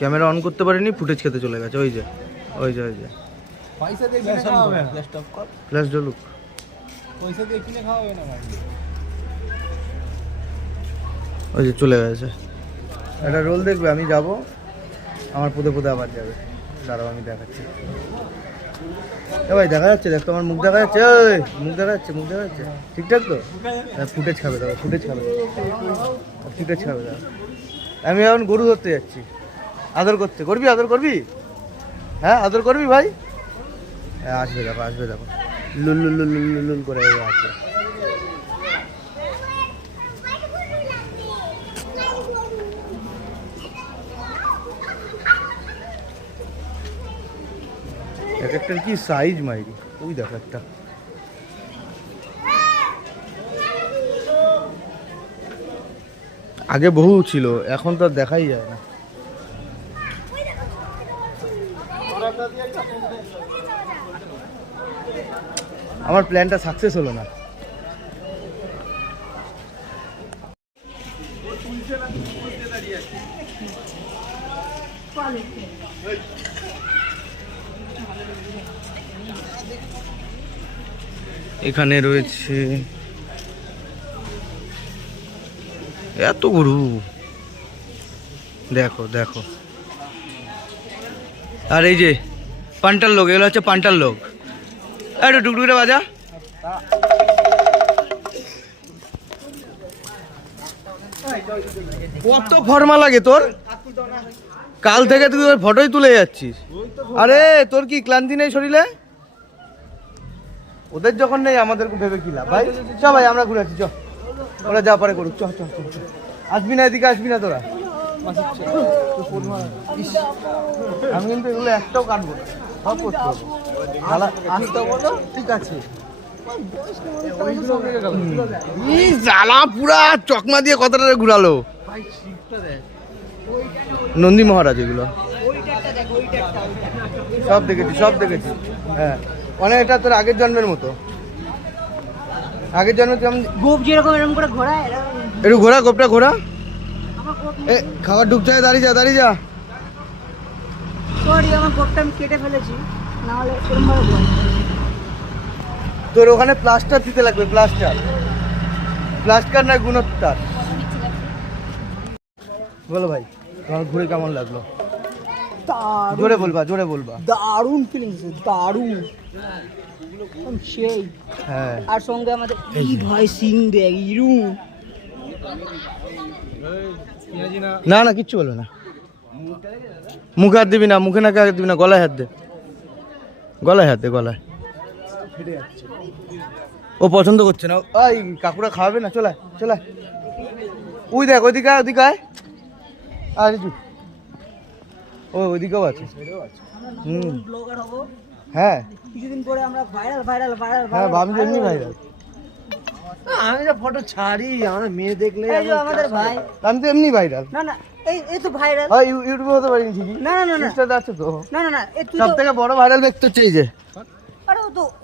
Camera on করতে পারিনি, footage খেতে চলে গেছে। ওই যে ওই যে ওই যে পয়সা দিয়ে কিনে খাওয়া হবে না। ফ্ল্যাশ ঢলুক। পয়সা দিয়ে কিনে খাওয়া হবে না ভাই। ওই যে চলে গেছে। একটা রোল দেখবে, আমি যাব, আমার পুদে পুদে আবার যাবে। দাঁড়াও আমি দেখাচ্ছি। এ ভাই দেখা যাচ্ছে, দেখ তোমার মুখ দেখা যাচ্ছে, ওই মুখ দেখা যাচ্ছে, মুখ দেখা যাচ্ছে ঠিকঠাক তো? ফুটেজ খাবে দাও, ফুটেজ খাবে, ফুটেজ খাবে দাও। আমি এখন গরু ধরতে যাচ্ছি, আদর করতে। করবি, আদর করবি? হ্যাঁ আদর করবি ভাই? হ্যাঁ আসবে, দেখো আসবে, দেখো লুল লুল লুল লুল লুল করে আসবে। এক একটার কি সাইজ মাইরি, ওই দেখো একটা। আগে বহু ছিল, এখন তো আর দেখাই যায় না। আমার প্ল্যানটা সাকসেস হলো না। এখানে রয়েছে এত গরু, দেখো দেখো। আর এই যে পান্টার লোক, এগুলো হচ্ছে পান্টার লোক। একটু টুকটুকটা বাজা। কত ফর্মা লাগে তোর, কাল থেকে তুই ওই ফটোই তুলে যাচ্ছিস। আরে তোর কি ক্লান্তি নেই শরীরে? ওদের যখন নেই আমাদেরকে ভেবে কি লাভ ভাই? চ ভাই আমরা ঘুরে আসি, চ। ওরা যা পারে করুক, চ চ চ। আসবি না এদিকে, আসবি না তোরা। আমি কিন্তু এগুলো একটাও কাটবো না, সব করতে হবে। আসতে বলো, ঠিক আছে। জ্বালা পুরা চকমা দিয়ে কতটা ঘুরালো। নন্দী মহারাজ এগুলো সব দেখেছি, সব দেখেছি। হ্যাঁ অনেকটা তোর আগের জন্মের মতো। আগের জন্মে কেমন গোপ যেরকম এরকম করে ঘোরায়, একটু ঘোরা, গোপটা ঘোরা। এ খাবার ঢুকছে, দাঁড়িয়ে যা, দাঁড়িয়ে যা। সরি আমার গোপটা আমি কেটে ফেলেছি, না হলে এরকম ভাবে ঘোরায়। তোর ওখানে প্লাস্টার দিতে লাগবে, প্লাস্টার। প্লাস্টার না গুণোত্তর। বলো ভাই তোমার ঘুরে কেমন লাগলো? জোরে বলবা, জোরে বলবা। দারুণ ফিলিংস, দারুণ সেই। হ্যাঁ আর সঙ্গে আমাদের এই ভাই সিং দেখ, ইরু। না না কিচ্ছু বলবে না। মুখে হাত দিবি না, মুখে নাকে হাত দিবি না, গলায় হাত দে, গলায় হাত দে, গলায়। ও পছন্দ করছে না। ওই কাকুরা খাওয়াবে না, চলে চলে। ওই দেখ ওইদিকে, ওইদিকে আয়। আর ও ওইদিকেও আছে। ব্লগার হবো। হ্যাঁ কিছুদিন পরে আমরা ভাইরাল ভাইরাল ভাইরাল। হ্যাঁ ভাবছি এমনি ভাইরাল। আমি যা ফটো ছাড়ি, আমার মেয়ে দেখলে আমাদের ভাই। আমি তো এমনি ভাইরাল। না না এই তো ভাইরাল। হয় ইউটিউবে হতে পারিনি ঠিকই। না না না না ইনস্টাতে আছে তো। না না না এই তুই সব থেকে বড় ভাইরাল ব্যক্তি হচ্ছে এই যে। আরে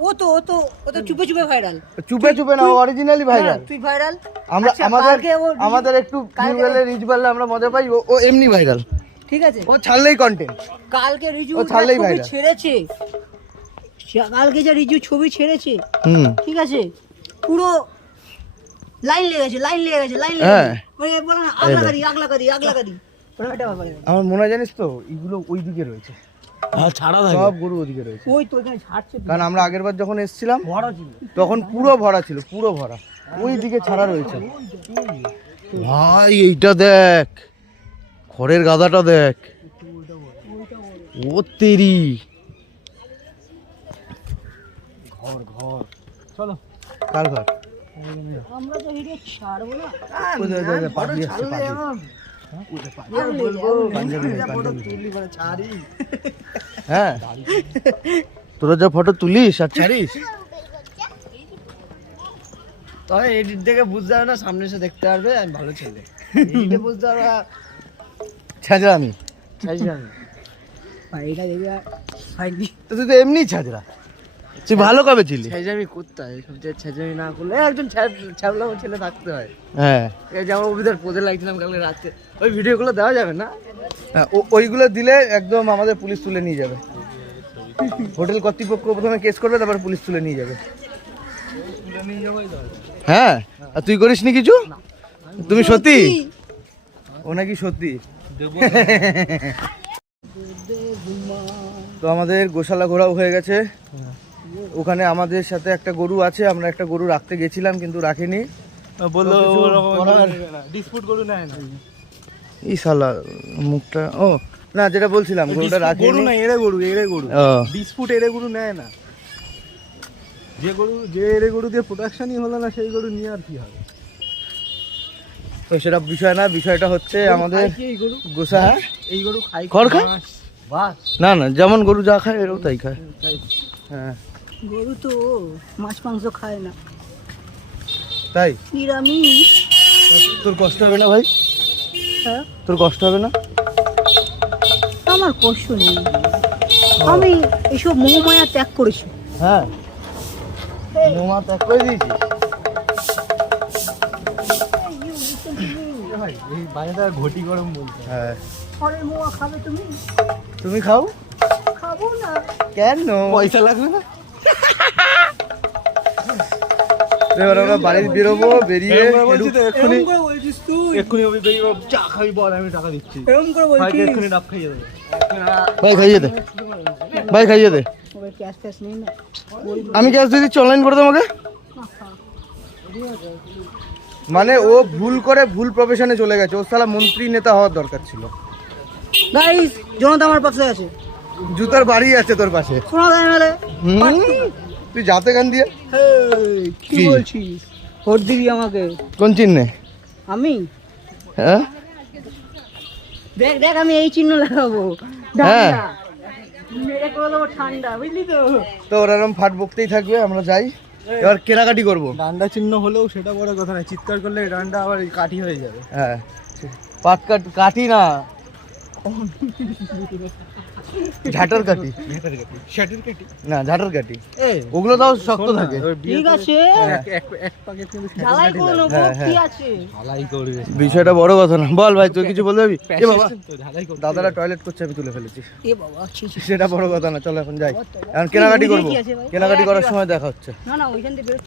ও তো চুপে চুপে ভাইরাল। চুপে চুপে না, অরিজিনালি ভাইরাল। তুই ভাইরাল। আমরা আমাদের একটু ভিউ গেলে, রিচ বাড়লে আমরা মজা পাই। ও এমনি ভাইরাল, ঠিক আছে। ও ছাড়লেই কন্টেন্ট। কালকে রিজু ছাড়লেই ছবি ভাইরাল ছেড়েছে, কালকে যে রিজু ছবি ছেড়েছে, ঠিক আছে, পুরো লাইন লেগেছে, লাইন লেগেছে, লাইন লেগেছে। ওই বলে না আগলা কাদি। আমার মনে হয় জানিস তো, এগুলো ওই দিকে রয়েছে, ছাড়া সব গরু ওইদিকে রয়েছে। ওই তো এখানে ছাড়ছে, কারণ আমরা আগের বার যখন এসেছিলাম বড় ছিল তখন পুরো ভরা ছিল, পুরো ভরা। ওই দিকে ছাড়া রয়েছে ভাই। এইটা দেখ, খড়ের গাদাটা দেখ, ও তেরি। ঘর ঘর চলো। কার ঘর? আমরা তো ভিডিও ছাড়বো না। পাখি আসছে, পাখি। হ্যাঁ তোরা যা ফটো তুলিস আর ছাড়িস, তবে এডিট দেখে বুঝতে পারবে না, সামনে এসে দেখতে পারবে আমি ভালো ছেলে। এডিটে বুঝতে পারবে ছাজরা আমি। ভাইটা দেখবে ফাইনি। তো তুই তো এমনি ছাজরা। তুই ভালো কবে ছিলি? ছেজামি করতে হয়, সব যে ছেজামি না করলে একজন ছ্যাবলা ছেলে থাকতে হয়। হ্যাঁ এই যে আমার অভিধার পদে লাগছিলাম কালকে রাতে, ওই ভিডিওগুলো দেওয়া যাবে না? হ্যাঁ, ওইগুলো দিলে একদম আমাদের পুলিশ তুলে নিয়ে যাবে। হোটেল কর্তৃপক্ষ প্রথমে কেস করবে, তারপর পুলিশ তুলে নিয়ে যাবে। হ্যাঁ, আর তুই করিসনি কিছু? তুমি সত্যি? ও নাকি সত্যি। তো আমাদের গোশালা ঘোরাও হয়ে গেছে। ওখানে আমাদের সাথে একটা গরু আছে, আমরা একটা গরু রাখতে গেছিলাম কিন্তু রাখিনি, বললো ডিসপুট গরু নেয় না। এই শালা মুখটা, ও না যেটা বলছিলাম গরুটা রাখিনি। গরু না, এড়ে গরু, এড়ে গরু। ও ডিসপুট এড়ে গরু নেয় না। যে এড়ে গরু দিয়ে প্রোডাকশনই হলো না, সেই গরু নিয়ে আর কি হবে? তো সেটা বিষয় না, বিষয়টা হচ্ছে আমাদের এই গরু গোসা। হ্যাঁ এই গরু খাই খড় খায়? বাস না না, যেমন গরু যা খায় এরও তাই খায়। হ্যাঁ গরু তো মাছ মাংস খায় না, তাই নিরামিষ। তোর কষ্ট হবে না ভাই? হ্যাঁ, তোর কষ্ট হবে না? আমার কষ্ট নেই, আমি এসব মোহমায়া ত্যাগ করেছি। হ্যাঁ নোমা ত্যাগ করে দিয়েছিস? ভাই এই বাজারটা ঘটি গরম বলছে। হ্যাঁ ঘরের মোয়া খাবে তুমি? তুমি খাও। খাবো না। কেন? পয়সা লাগবে না? এবার আমরা বাড়ি বেরোবো, বেরিয়ে বলছি তো এক্ষুনি, এরকম করে বলছিস তুই? এক্ষুনি ওই বেরিয়ে চা খাবি বল, আমি টাকা দিচ্ছি। এরকম করে হয়তো বলছিস? এক্ষুনি ডাব খাইয়ে দেবে। ভাই খাইয়ে দে, ভাই খাইয়ে দে। ওই ক্যাশ ফ্যাশ নেই না? আমি ক্যাশ দিয়ে দিচ্ছি, অনলাইন করে তোমাকে। মানে ও ভুল করে ভুল প্রফেশনে চলে গেছে, ও সালা মন্ত্রী নেতা হওয়ার দরকার ছিল। গাইস, জনতা আমার পাশে আছে। জুতার বাড়ি আছে তোর পাশে। শোনা যায় মেলে? তুই যাতে গান দিয়ে কি কি? বলছিস? ভোট দিবি আমাকে? কোন চিহ্নে? আমি হ্যাঁ দেখ দেখ, আমি এই চিহ্ন লাগাবো। হ্যাঁ। ঠান্ডা মেরে করে দেবো ঠান্ডা, বুঝলি তো? তো ওরকম ফাট বকতেই থাকবে, আমরা যাই এবার কেনাকাটি করবো। ডান্ডা চিহ্ন হলেও সেটা বড় কথা না, চিৎকার করলে এই ডান্ডা আবার কাঠি হয়ে যাবে। হ্যাঁ পাট কাটি না, ঝাঁটার কাটি। শ্যাটের কাঠি না ঝাঁটার কাটি, ওগুলো তাও শক্ত থাকে। ঠিক আছে, এক প্যাকেট কিন্তু ঝালাই করে নেবো, হ্যাঁ, কি হ্যাঁ। আছে? ঝালাই করবে। বিষয়টা বড় কথা না। বল ভাই, তুই কিছু বলতে যাবি? এ বাবা, তো ঝালাই করবে। দাদারা টয়লেট করছে, আমি তুলে ফেলেছি। এ বাবা, ছি ছি। সেটা বড় কথা না, চলো এখন যাই। এখন কেনাকাটি করবো, কি আছে ভাই? কেনাকাটি করার সময় দেখা হচ্ছে। না না, ওইখান থেকে বেরোচ্ছি।